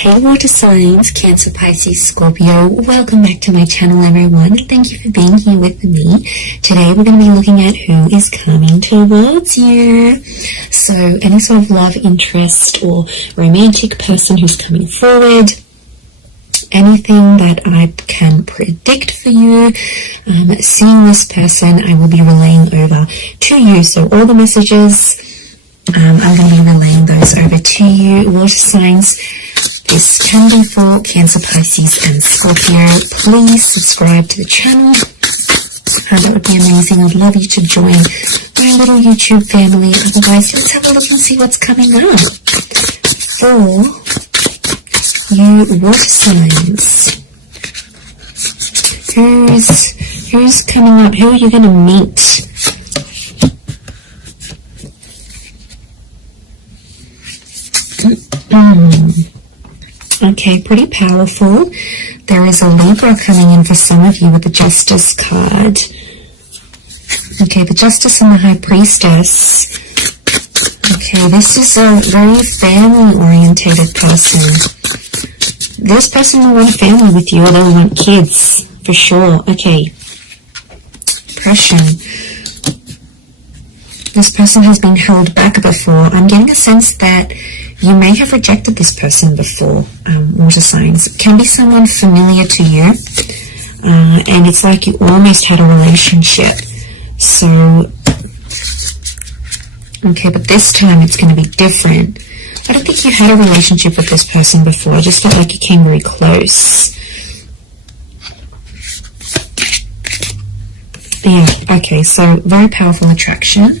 Hey water signs, Cancer, Pisces, Scorpio, welcome back to my channel everyone. Thank you for being here with me. Today we're going to be looking at who is coming towards you. So any sort of love interest or romantic person who's coming forward, anything that I can predict for you, seeing this person, I will be relaying over to you. So all the messages, I'm going to be relaying those over to you. Water signs, this can be for Cancer, Pisces and Scorpio. Please subscribe to the channel. That would be amazing. I'd love you to join my little YouTube family. Otherwise, let's have a look and see what's coming up for you water signs. Who's coming up? Who are you going to meet? Okay, pretty powerful. There is a Libra coming in for some of you with the Justice card. Okay, the Justice and the High Priestess. Okay, this is a very family-orientated person. This person will want a family with you, or they'll want kids, for sure. Okay, depression. This person has been held back before. I'm getting a sense that you may have rejected this person before, water signs. It can be someone familiar to you, and it's like you almost had a relationship. So, okay, but this time it's going to be different. I don't think you had a relationship with this person before. I just felt like you came very close. Yeah, okay, so very powerful attraction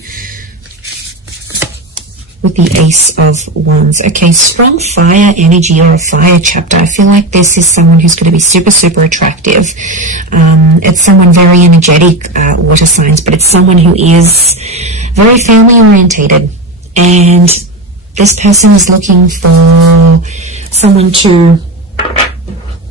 with the Ace of Wands. Okay, strong fire energy or a fire chapter. I feel like this is someone who's going to be super, super attractive. It's someone very energetic, water signs, but it's someone who is very family orientated. And this person is looking for someone to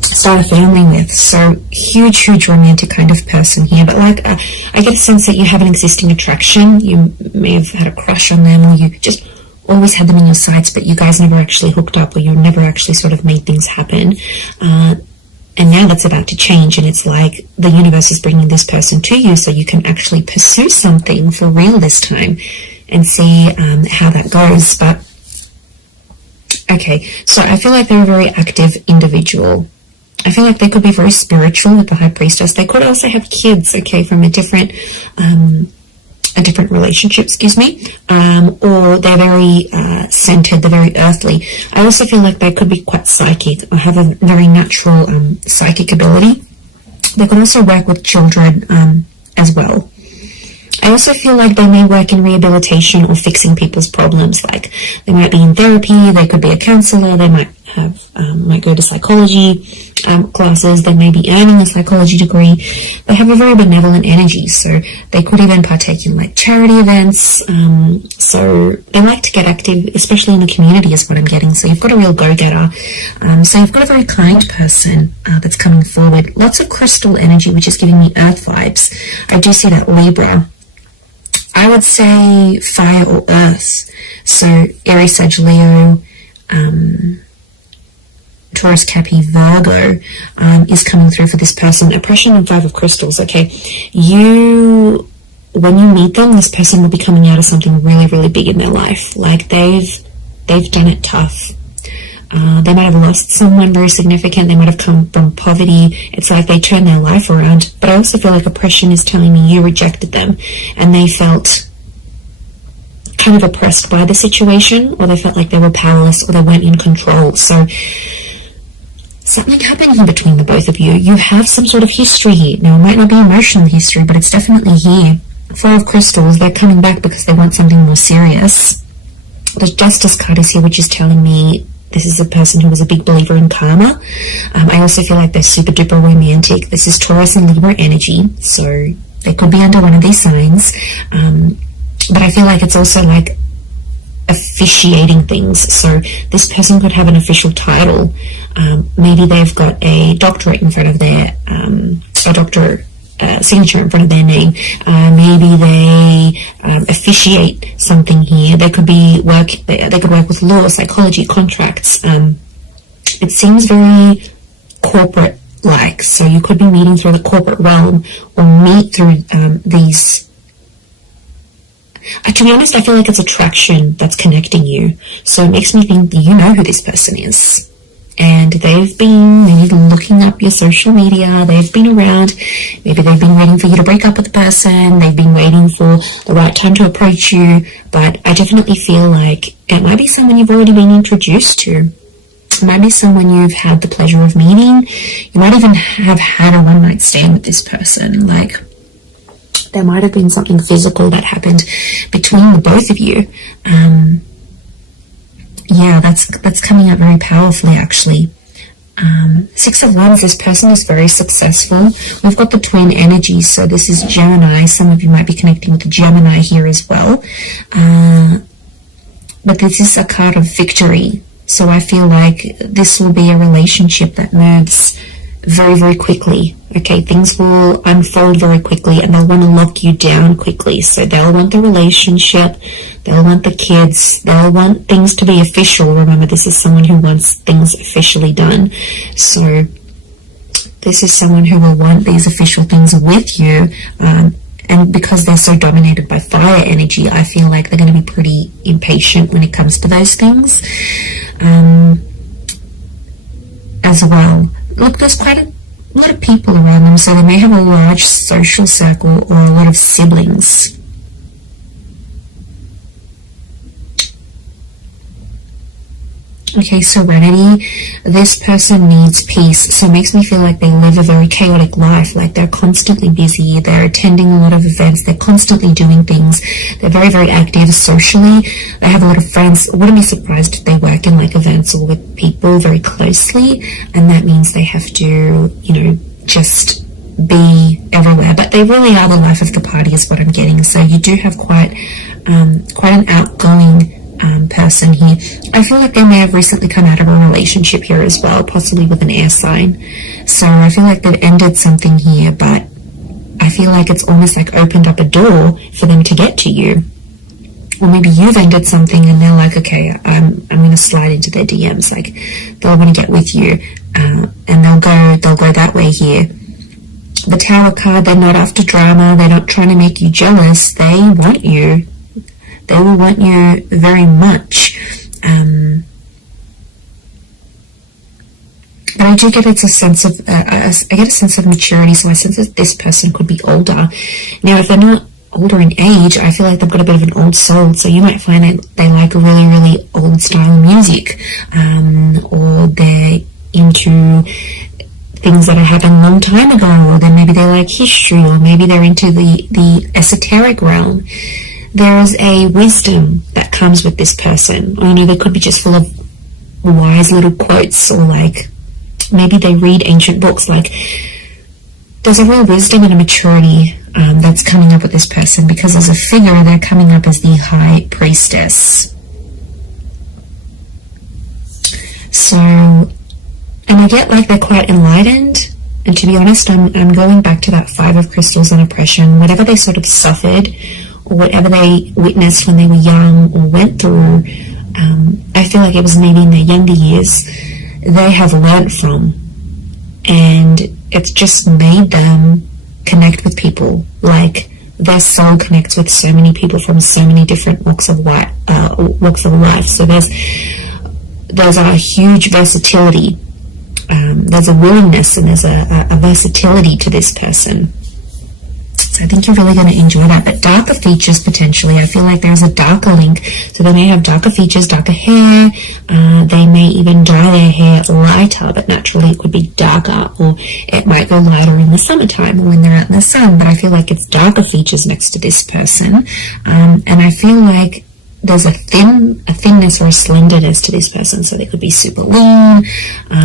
start a family with. So huge, huge romantic kind of person here. But like, I get a sense that you have an existing attraction. You may have had a crush on them, or you just always had them in your sights, but you guys never actually hooked up, or you never actually sort of made things happen. And now that's about to change, and it's like the universe is bringing this person to you so you can actually pursue something for real this time and see how that goes. But okay, so I feel like they're a very active individual. I feel like they could be very spiritual with the High Priestess. They could also have kids, okay, from a different relationship, or they're very centered, they're very earthly. I also feel like they could be quite psychic or have a very natural psychic ability. They can also work with children as well. I also feel like they may work in rehabilitation or fixing people's problems. Like they might be in therapy, they could be a counselor, they might have might go to psychology classes, they may be earning a psychology degree. They have a very benevolent energy, so they could even partake in like charity events. So they like to get active, especially in the community is what I'm getting. So you've got a real go-getter. So you've got a very kind person that's coming forward. Lots of crystal energy, which is giving me earth vibes. I do see that Libra. I would say fire or earth. So Aries, Sag, Leo, Taurus, Capi, Virgo is coming through for this person. Oppression and Five of Crystals. Okay, when you meet them, this person will be coming out of something really, really big in their life. Like they've done it tough. They might have lost someone very significant. They might have come from poverty. It's like they turned their life around. But I also feel like oppression is telling me you rejected them, and they felt kind of oppressed by the situation, or they felt like they were powerless, or they weren't in control. So something happened here between the both of you. You have some sort of history here. Now, it might not be emotional history, but it's definitely here. Four of Crystals, they're coming back because they want something more serious. The Justice card is here, which is telling me this is a person who was a big believer in karma. I also feel like they're super duper romantic. This is Taurus and Libra energy, so they could be under one of these signs. But I feel like it's also like officiating things. So this person could have an official title. Maybe they've got a doctorate in front of their signature in front of their name. Maybe they officiate something here. They could be they could work with law, psychology, contracts. it seems very corporate like. So you could be meeting through the corporate realm, or meet through these. To be honest, I feel like it's attraction that's connecting you. So it makes me think that you know who this person is. And they've been maybe looking up your social media. They've been around. Maybe they've been waiting for you to break up with the person. They've been waiting for the right time to approach you. But I definitely feel like it might be someone you've already been introduced to. It might be someone you've had the pleasure of meeting. You might even have had a one-night stand with this person. Like, there might have been something physical that happened between the both of you. Yeah, that's coming out very powerfully, actually. 6 of Wands, this person is very successful. We've got the twin energy, so this is Gemini. Some of you might be connecting with the Gemini here as well. But this is a card of victory. So I feel like this will be a relationship that moves very, very quickly. Okay, things will unfold very quickly, and they'll want to lock you down quickly. So they'll want the relationship, they'll want the kids, they'll want things to be official. Remember, this is someone who wants things officially done. So this is someone who will want these official things with you. And because they're so dominated by fire energy, I feel like they're going to be pretty impatient when it comes to those things. As well. Look, there's quite a lot of people around them, so they may have a large social circle or a lot of siblings. Okay, Serenity. This person needs peace, so it makes me feel like they live a very chaotic life, like they're constantly busy, they're attending a lot of events, they're constantly doing things, they're very, very active socially, they have a lot of friends. I wouldn't be surprised if they work in like events or with people very closely, and that means they have to, you know, just be everywhere, but they really are the life of the party is what I'm getting. So you do have quite an outgoing person here. I feel like they may have recently come out of a relationship here as well, possibly with an air sign. So I feel like they've ended something here, but I feel like it's almost like opened up a door for them to get to you. Or maybe you've ended something and they're like, okay, I'm going to slide into their DMs. Like, they'll want to get with you, and they'll go that way here. The Tower card, they're not after drama. They're not trying to make you jealous. They want you. They will want you very much. But I do get it's a sense of, I get a sense of maturity, so I sense that this person could be older. Now, if they're not older in age, I feel like they've got a bit of an old soul, so you might find that they like really, really old style music, or they're into things that happened a long time ago, or then maybe they like history, or maybe they're into the esoteric realm. There is a wisdom that comes with this person. Or, you know, they could be just full of wise little quotes, or like maybe they read ancient books. Like, there's a real wisdom and a maturity that's coming up with this person, because as a figure, they're coming up as the High Priestess. So, and I get like they're quite enlightened. And to be honest, I'm going back to that 5 of Crystals and oppression. Whatever they sort of suffered, or whatever they witnessed when they were young or went through, I feel like it was maybe in their younger years, they have learnt from. And it's just made them connect with people. Like, their soul connects with so many people from so many different walks of life. So there's a huge versatility. There's a willingness, and there's a versatility to this person. So I think you're really going to enjoy that. But darker features, potentially, I feel like there's a darker link. So they may have darker features, darker hair. They may even dye their hair lighter, but naturally it could be darker, or it might go lighter in the summertime or when they're out in the sun. But I feel like it's darker features next to this person. And I feel like there's a thinness or a slenderness to this person. So they could be super lean,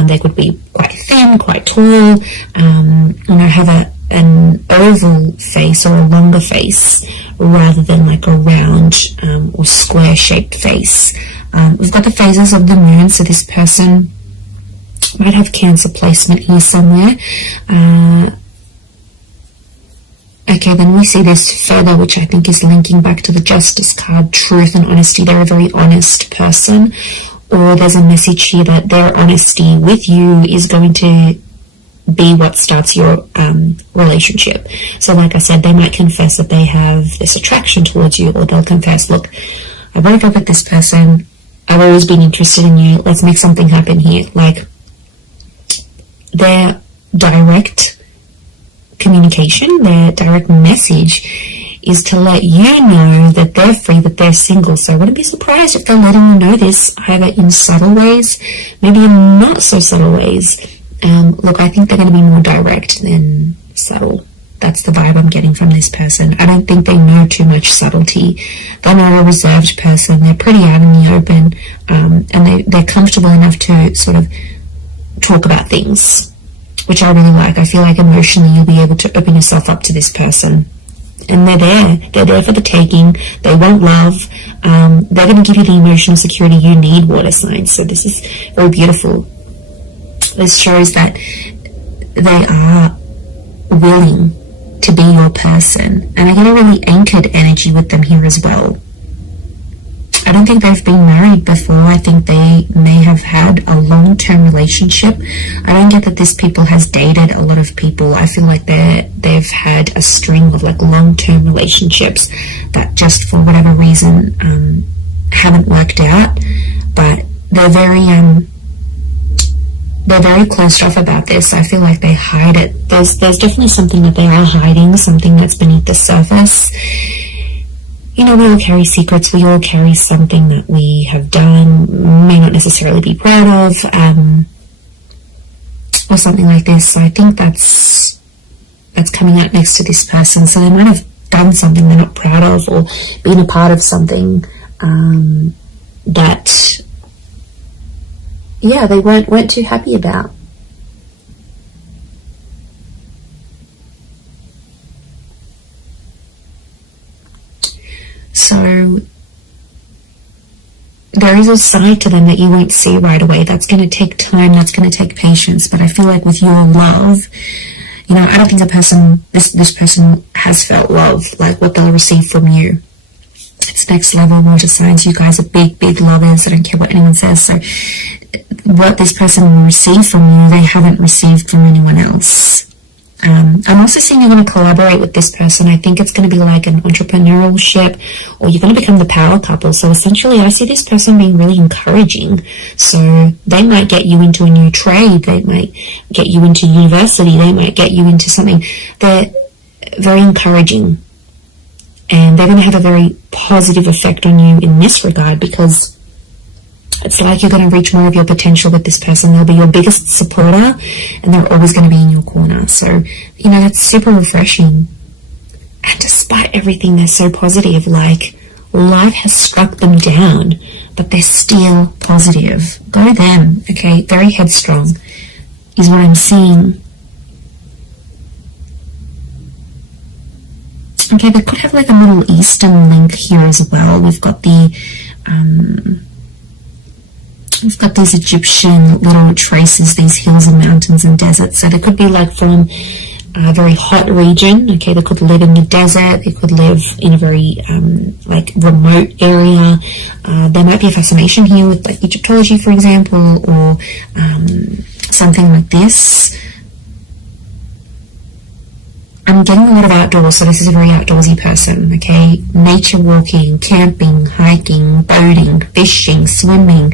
they could be quite thin, quite tall, have an oval face or a longer face rather than like a round or square shaped face. We've got the phases of the moon, so this person might have Cancer placement here somewhere. Okay, then we see this further, which I think is linking back to the Justice card, truth and honesty. They're a very honest person. or there's a message here that their honesty with you is going to be what starts your relationship. So like I said, they might confess that they have this attraction towards you, or they'll confess, look, I broke up with this person, I've always been interested in you, let's make something happen here. Like, their direct communication, their direct message is to let you know that they're free, that they're single. So I wouldn't be surprised if they're letting you know this, either in subtle ways, maybe in not so subtle ways. Look, I think they're going to be more direct than subtle. That's the vibe I'm getting from this person. I don't think they know too much subtlety. They're not a reserved person. They're pretty out in the open, and they're comfortable enough to sort of talk about things, which I really like. I feel like emotionally you'll be able to open yourself up to this person. And they're there for the taking. They want love. They're going to give you the emotional security you need, water signs. So this is very beautiful. This shows that they are willing to be your person. And I get a really anchored energy with them here as well. I don't think they've been married before. I think they may have had a long-term relationship. I don't get that this people has dated a lot of people. I feel like they've had a string of like long-term relationships that just for whatever reason haven't worked out. But they're very closed off about this. I feel like they hide it. There's definitely something that they are hiding, something that's beneath the surface. You know, we all carry secrets. We all carry something that we have done, may not necessarily be proud of, or something like this. So I think that's coming out next to this person. So they might have done something they're not proud of, or been a part of something that, yeah, they weren't too happy about. So there is a side to them that you won't see right away. That's going to take time. That's going to take patience. But I feel like with your love, you know, I don't think this person has felt love like what they'll receive from you. It's next level, water signs. You guys are big, big lovers. I don't care what anyone says. So what this person will receive from you, they haven't received from anyone else. I'm also seeing you're going to collaborate with this person. I think it's going to be like an entrepreneurial ship, or you're going to become the power couple. So essentially, I see this person being really encouraging. So they might get you into a new trade. They might get you into university. They might get you into something. They're very encouraging. And they're going to have a very positive effect on you in this regard, because it's like you're going to reach more of your potential with this person. They'll be your biggest supporter, and they're always going to be in your corner. So, you know, that's super refreshing. And despite everything, they're so positive. Like, life has struck them down, but they're still positive. Go them, okay? Very headstrong is what I'm seeing. Okay, they could have like a Middle Eastern link here as well. We've got these Egyptian little traces, these hills and mountains and deserts. So they could be like from a very hot region. Okay, they could live in the desert. They could live in a very like remote area. There might be a fascination here with like Egyptology, for example, or something like this. I'm getting a lot of outdoors, so this is a very outdoorsy person, okay? Nature walking, camping, hiking, boating, fishing, swimming,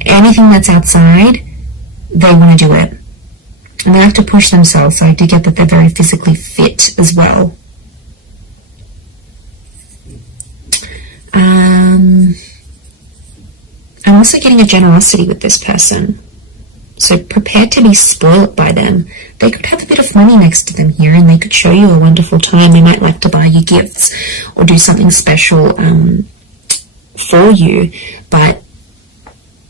anything that's outside, they want to do it. And they like to push themselves, so I do get that they're very physically fit as well. I'm also getting a generosity with this person. So prepare to be spoiled by them. They could have a bit of money next to them here, and they could show you a wonderful time. They might like to buy you gifts or do something special for you. But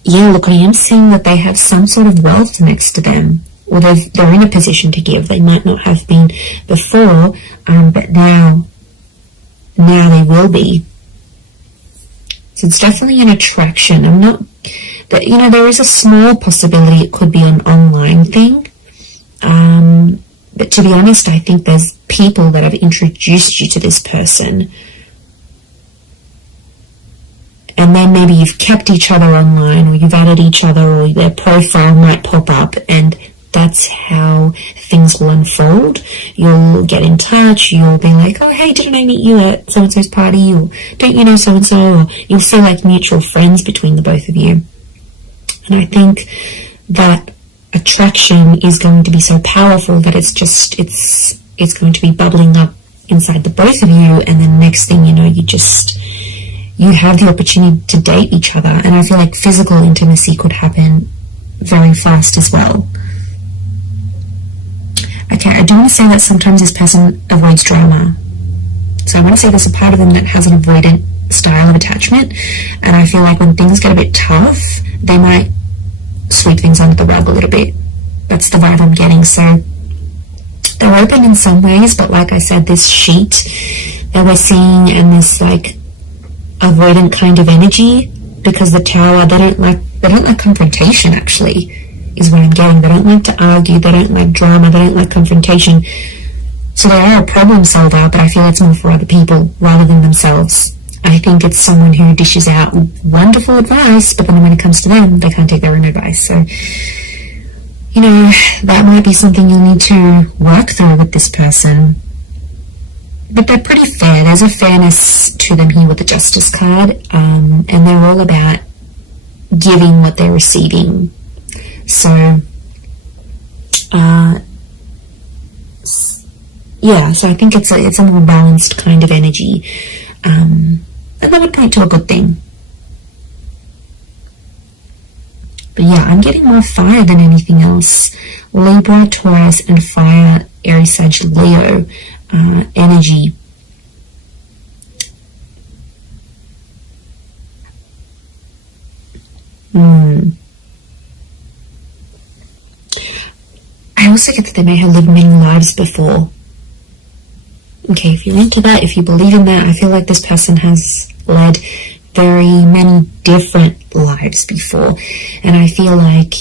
yeah, look, I am seeing that they have some sort of wealth next to them, or they're in a position to give. They might not have been before, but now they will be. So it's definitely an attraction. I'm not... But, you know, there is a small possibility it could be an online thing. But to be honest, I think there's people that have introduced you to this person. and then maybe you've kept each other online, or you've added each other, or their profile might pop up, and that's how things will unfold. You'll get in touch, you'll be like, oh hey, didn't I meet you at so-and-so's party, or don't you know so-and-so, or you'll see like mutual friends between the both of you. And I think that attraction is going to be so powerful that it's going to be bubbling up inside the both of you, and then next thing you know, you have the opportunity to date each other. And I feel like physical intimacy could happen very fast as well. Okay, I do want to say that sometimes this person avoids drama. So I want to say there's a part of them that has an avoidant style of attachment, and I feel like when things get a bit tough, they might sweep things under the rug a little bit. That's the vibe I'm getting. So they're open in some ways, but like I said, this sheet that we're seeing and this like avoidant kind of energy, because the Tower, they don't like confrontation, actually, is what I'm getting. They don't like to argue, they don't like drama, they don't like confrontation. So they are a problem solver, but I feel it's more for other people rather than themselves. I think it's someone who dishes out wonderful advice, but then when it comes to them, they can't take their own advice. So, you know, that might be something you'll need to work through with this person. But they're pretty fair. There's a fairness to them here with the Justice card, and they're all about giving what they're receiving. So, yeah, so I think it's a more balanced kind of energy. And that would point to a good thing. But yeah, I'm getting more fire than anything else. Libra, Taurus, and fire, Aries, Sag, Leo energy. I also get that they may have lived many lives before. Okay, if you're into that, if you believe in that, I feel like this person has led very many different lives before. And I feel like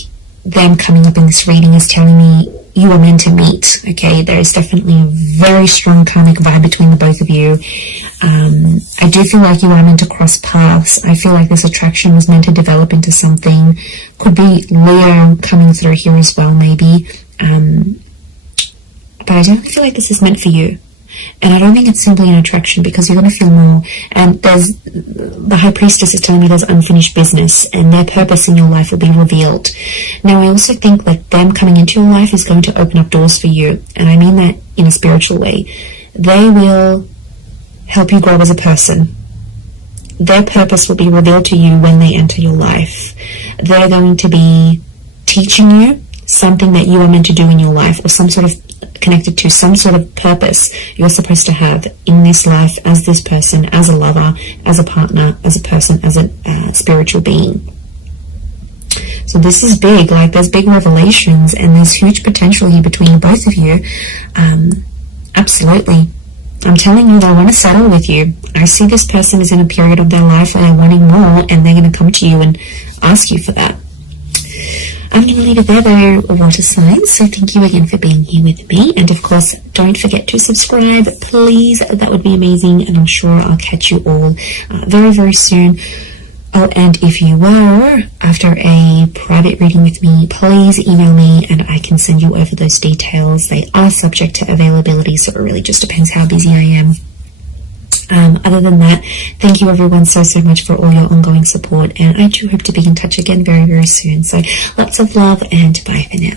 them coming up in this reading is telling me you are meant to meet. Okay, there is definitely a very strong karmic vibe between the both of you. I do feel like you are meant to cross paths. I feel like this attraction was meant to develop into something. Could be Leo coming through here as well, maybe. But I don't feel like this is meant for you. And I don't think it's simply an attraction, because you're going to feel more. And the High Priestess is telling me there's unfinished business, and their purpose in your life will be revealed. Now, I also think that them coming into your life is going to open up doors for you. And I mean that in a spiritual way. They will help you grow as a person. Their purpose will be revealed to you when they enter your life. They're going to be teaching you something that you are meant to do in your life, or some sort of connected to some sort of purpose you're supposed to have in this life as this person, as a lover, as a partner, as a person, as a spiritual being. So this is big. Like, there's big revelations, and there's huge potential here between the both of you. Absolutely. I'm telling you, they want to settle with you. I see this person is in a period of their life where they're wanting more, and they're going to come to you and ask you for that. I'm going to leave it there, though, water signs. So thank you again for being here with me. And of course, don't forget to subscribe, please. That would be amazing. And I'm sure I'll catch you all very, very soon. Oh, and if you were after a private reading with me, please email me and I can send you over those details. They are subject to availability, so it really just depends how busy I am. Other than that, thank you everyone so much for all your ongoing support, and I do hope to be in touch again very, very soon. So lots of love, and bye for now.